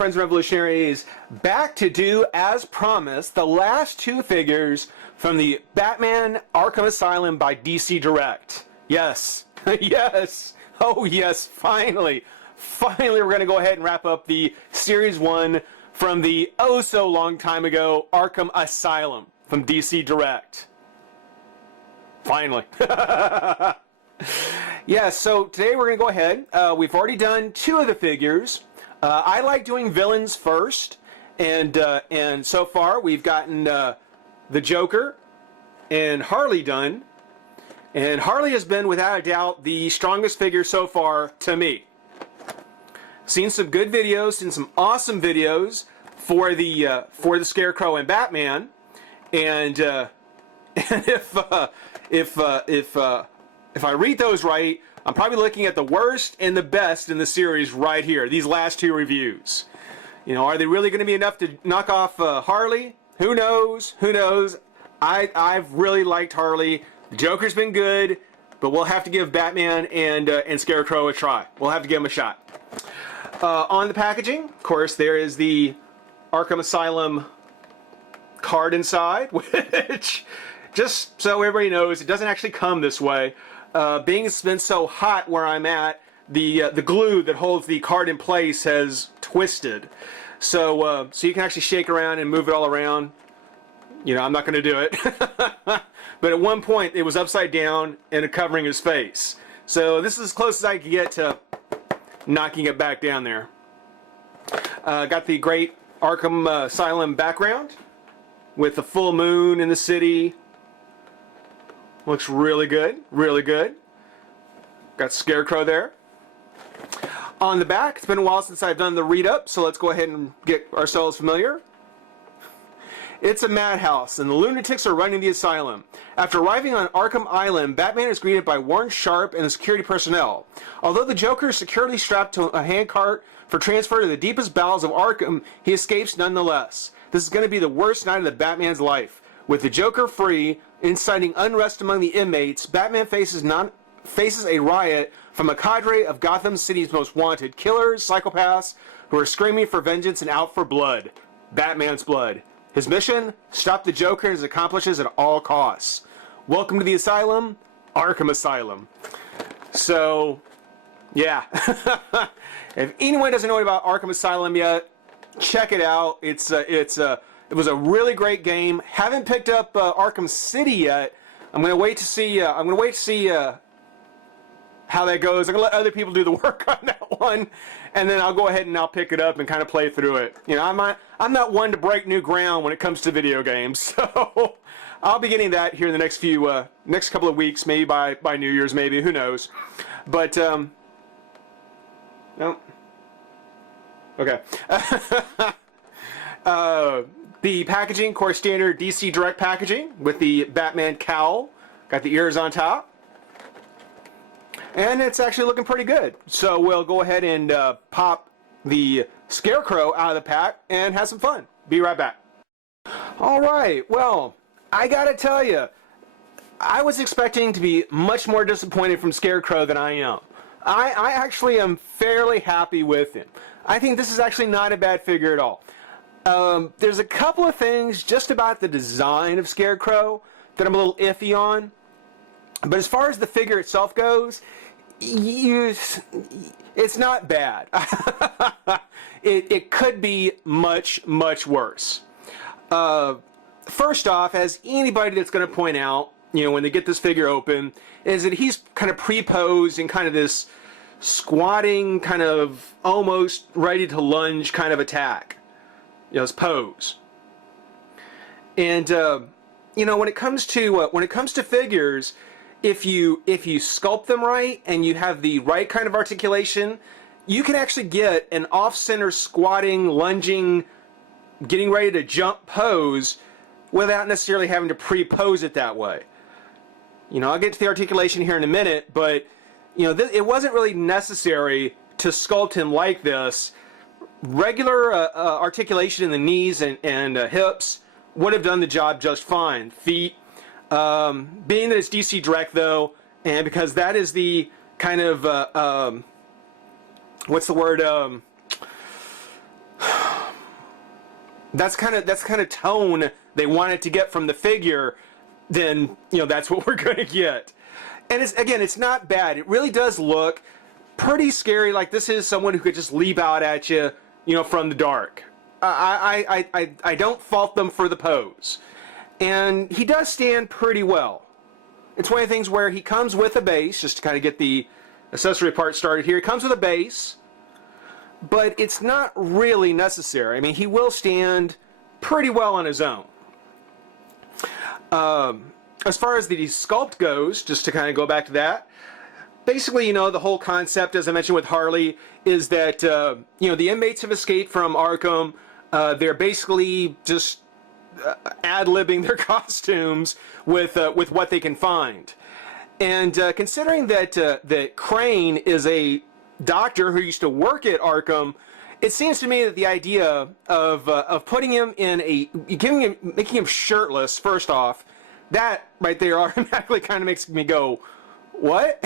friends and revolutionaries, back to do, as promised, the last two figures from the Batman Arkham Asylum by DC Direct. Yes, yes, oh yes, finally we're going to go ahead and wrap up the Series 1 from the oh so long time ago Arkham Asylum from DC Direct. Finally. Yeah, so today we're going to go ahead. We've already done two of the figures. I like doing villains first, and so far we've gotten the Joker and Harley done. And Harley has been, without a doubt, the strongest figure so far to me. Seen some good videos, seen some awesome videos for the Scarecrow and Batman, and if I read those right, I'm probably looking at the worst and the best in the series right here. These last two reviews. You know, are they really going to be enough to knock off Harley? Who knows? Who knows? I've really liked Harley. The Joker's been good, but we'll have to give Batman and Scarecrow a try. We'll have to give them a shot. On the packaging, of course, there is the Arkham Asylum card inside, which, just so everybody knows, it doesn't actually come this way. Being it's been so hot where I'm at, the glue that holds the card in place has twisted. So you can actually shake around and move it all around. You know, I'm not going to do it. But at one point, it was upside down and covering his face. So this is as close as I could get to knocking it back down there. Got the great Arkham Asylum background with the full moon in the city. Looks really good, really good. Got Scarecrow there. On the back, it's been a while since I've done the read-up, so let's go ahead and get ourselves familiar. It's a madhouse, and the lunatics are running the asylum. After arriving on Arkham Island, Batman is greeted by Warren Sharp and the security personnel. Although the Joker is securely strapped to a handcart for transfer to the deepest bowels of Arkham, he escapes nonetheless. This is going to be the worst night of the Batman's life. With the Joker free, inciting unrest among the inmates, Batman faces a riot from a cadre of Gotham City's most wanted killers, psychopaths, who are screaming for vengeance and out for blood. Batman's blood. His mission? Stop the Joker and his accomplices at all costs. Welcome to the asylum, Arkham Asylum. So, yeah. If anyone doesn't know about Arkham Asylum yet, check it out. It was a really great game. Haven't picked up Arkham City yet. I'm gonna wait to see. How that goes. I'm gonna let other people do the work on that one, and then I'll go ahead and I'll pick it up and kind of play through it. You know, I'm not one to break new ground when it comes to video games, so I'll be getting that here in the next couple of weeks, maybe by New Year's, maybe, who knows. But no. Okay. The packaging, of course, standard DC Direct packaging with the Batman cowl. Got the ears on top. And it's actually looking pretty good. So we'll go ahead and pop the Scarecrow out of the pack and have some fun. Be right back. Alright, well, I gotta tell you, I was expecting to be much more disappointed from Scarecrow than I am. I actually am fairly happy with him. I think this is actually not a bad figure at all. There's a couple of things just about the design of Scarecrow that I'm a little iffy on. But as far as the figure itself goes, it's not bad. It could be much, much worse. First off, as anybody that's going to point out, you know, when they get this figure open, is that he's kind of pre-posed in kind of this squatting, kind of almost ready to lunge kind of attack. You know, his pose. And you know, when it comes to figures, if you sculpt them right and you have the right kind of articulation, you can actually get an off-center squatting, lunging, getting ready to jump pose without necessarily having to pre-pose it that way. You know, I'll get to the articulation here in a minute, but you know, it wasn't really necessary to sculpt him like this. Regular articulation in the knees and hips would have done the job just fine. Feet. Being that it's DC Direct though, and because that is the kind of what's the word? that's kind of tone they wanted to get from the figure, then that's what we're going to get. And it's not bad. It really does look pretty scary. Like this is someone who could just leap out at you, from the dark. I don't fault them for the pose, and he does stand pretty well. It's one of the things where he comes with a base, just to kind of get the accessory part started here. He comes with a base, but it's not really necessary. I mean, he will stand pretty well on his own. As far as the sculpt goes, just to kind of go back to that, basically, the whole concept, as I mentioned with Harley, is that, the inmates have escaped from Arkham. They're basically just ad-libbing their costumes with what they can find. And considering that Crane is a doctor who used to work at Arkham, it seems to me that the idea of putting him in making him shirtless, first off, that right there automatically kind of makes me go, what?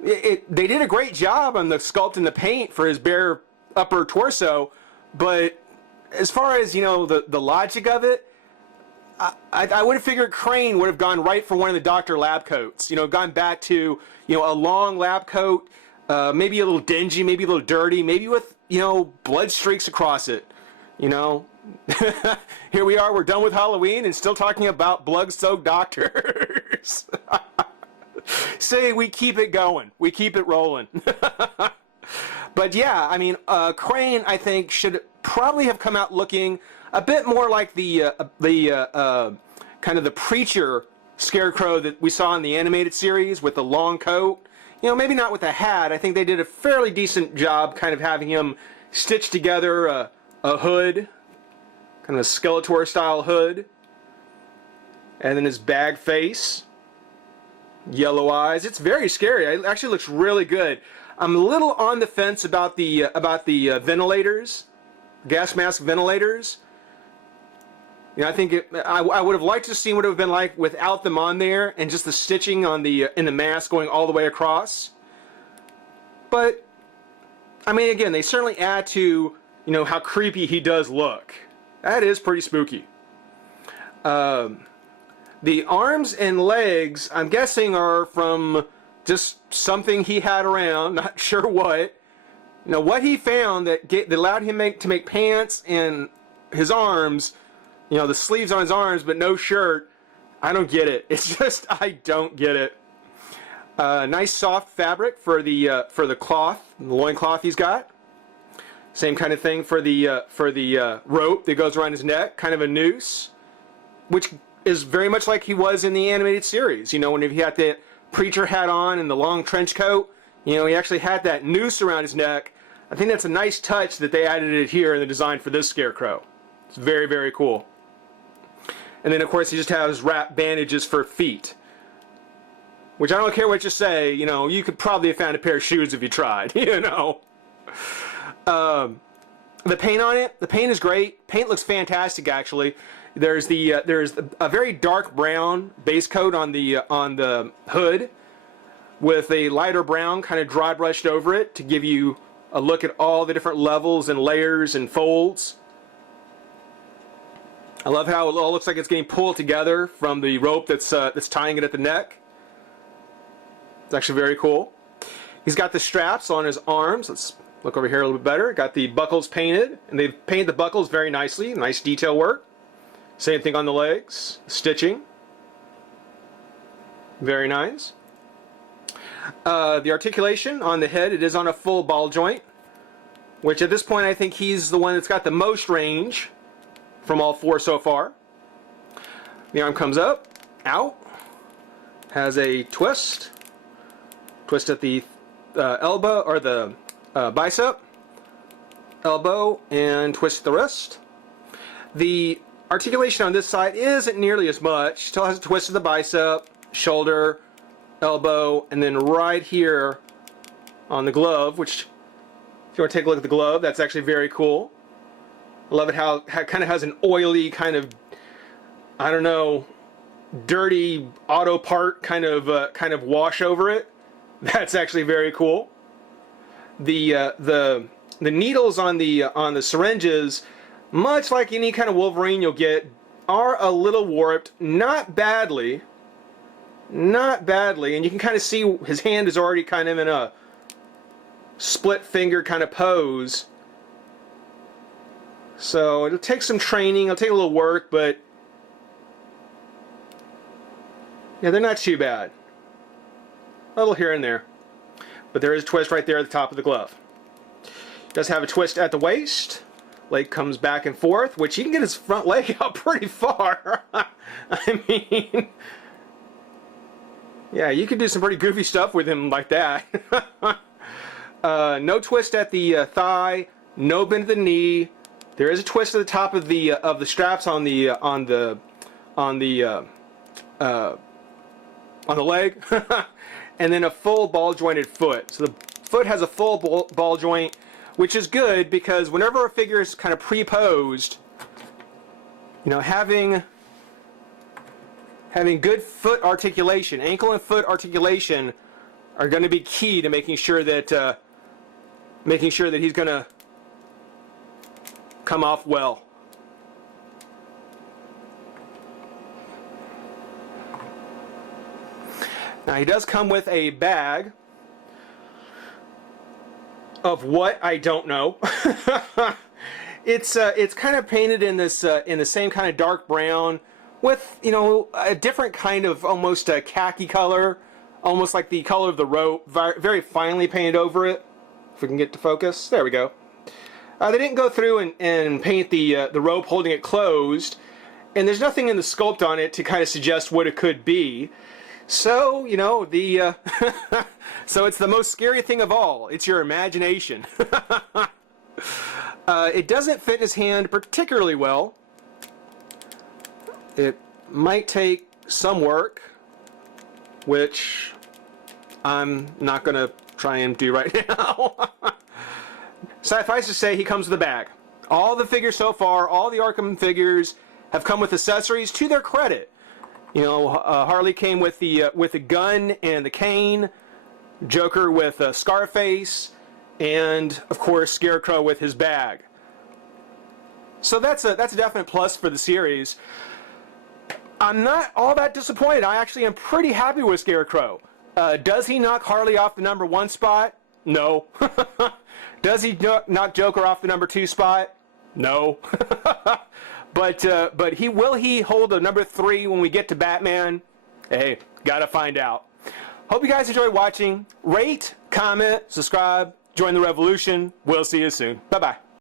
They did a great job on the sculpt and the paint for his bare upper torso, but as far as the logic of it, I would have figured Crane would have gone right for one of the doctor lab coats. Gone back to a long lab coat, maybe a little dingy, maybe a little dirty, maybe with blood streaks across it. Here we are, we're done with Halloween and still talking about blood-soaked doctors. Say, we keep it going. We keep it rolling. But yeah, I mean, Crane, I think, should probably have come out looking a bit more like the kind of the preacher Scarecrow that we saw in the animated series with the long coat. Maybe not with a hat. I think they did a fairly decent job kind of having him stitch together a hood, kind of a Skeletor-style hood, and then his bag face, yellow eyes. It's very scary. It actually looks really good. I'm a little on the fence about the ventilators, gas mask ventilators. I think I would have liked to see what it would have been like without them on there and just the stitching on in the mask going all the way across. But I mean, again, they certainly add to how creepy he does look. That is pretty spooky. The arms and legs, I'm guessing, are from just something he had around, not sure what. What he found that allowed him to make pants and his arms, the sleeves on his arms, but no shirt. I don't get it. It's just, I don't get it. Nice soft fabric for the cloth, the loincloth he's got. Same kind of thing for the rope that goes around his neck, kind of a noose, which is very much like he was in the animated series. When he had the preacher hat on and the long trench coat, he actually had that noose around his neck. I think that's a nice touch that they added it here in the design for this Scarecrow. It's very, very cool. And then, of course, he just has wrap bandages for feet, which I don't care what you say, you could probably have found a pair of shoes if you tried, The paint on it, the paint is great. Paint looks fantastic, actually. There's a very dark brown base coat on the hood with a lighter brown kind of dry brushed over it to give you a look at all the different levels and layers and folds. I love how it all looks like it's getting pulled together from the rope that's tying it at the neck. It's actually very cool. He's got the straps on his arms. Let's look over here a little bit better. Got the buckles painted, and they've painted the buckles very nicely. Nice detail work. Same thing on the legs. Stitching. Very nice. The articulation on the head, it is on a full ball joint, which at this point I think he's the one that's got the most range from all four so far. The arm comes up, out, has a twist at the elbow, or the bicep, elbow, and twist at the wrist. The articulation on this side isn't nearly as much. Still has a twist of the bicep, shoulder, elbow, and then right here on the glove, which, if you want to take a look at the glove, that's actually very cool. I love it how it kind of has an oily kind of, I don't know, dirty auto part kind of wash over it. That's actually very cool. The needles on the syringes, much like any kind of Wolverine you'll get, are a little warped. Not badly. Not badly. And you can kind of see his hand is already kind of in a split finger kind of pose. So it'll take some training, it'll take a little work, but yeah, they're not too bad. A little here and there. But there is a twist right there at the top of the glove. Does have a twist at the waist. Leg comes back and forth, which he can get his front leg out pretty far. I mean, yeah, you can do some pretty goofy stuff with him like that. No twist at the thigh, no bend at the knee. There is a twist at the top of the straps on the leg, and then a full ball jointed foot. So the foot has a full ball joint, which is good because whenever a figure is kind of pre-posed, you know, having good foot articulation, ankle and foot articulation, are going to be key to making sure that he's going to come off well. Now he does come with a bag of what I don't know. It's kind of painted in this in the same kind of dark brown with, you know, a different kind of almost a khaki color, almost like the color of the rope, very finely painted over it. If we can get to focus, there we go. They didn't go through and paint the rope holding it closed, and there's nothing in the sculpt on it to kind of suggest what it could be. So, you know, so it's the most scary thing of all. It's your imagination. It doesn't fit his hand particularly well. It might take some work, which I'm not going to try and do right now. Suffice to say, he comes with a bag. All the figures so far, all the Arkham figures, have come with accessories to their credit. You know, Harley came with the gun and the cane, Joker with a Scarface, and of course Scarecrow with his bag. So that's a definite plus for the series. I'm not all that disappointed. I actually am pretty happy with Scarecrow. Does he knock Harley off the #1 spot? No. Does he knock Joker off the #2 spot? No. But will he hold the #3 when we get to Batman? Hey, gotta find out. Hope you guys enjoyed watching. Rate, comment, subscribe, join the revolution. We'll see you soon. Bye-bye.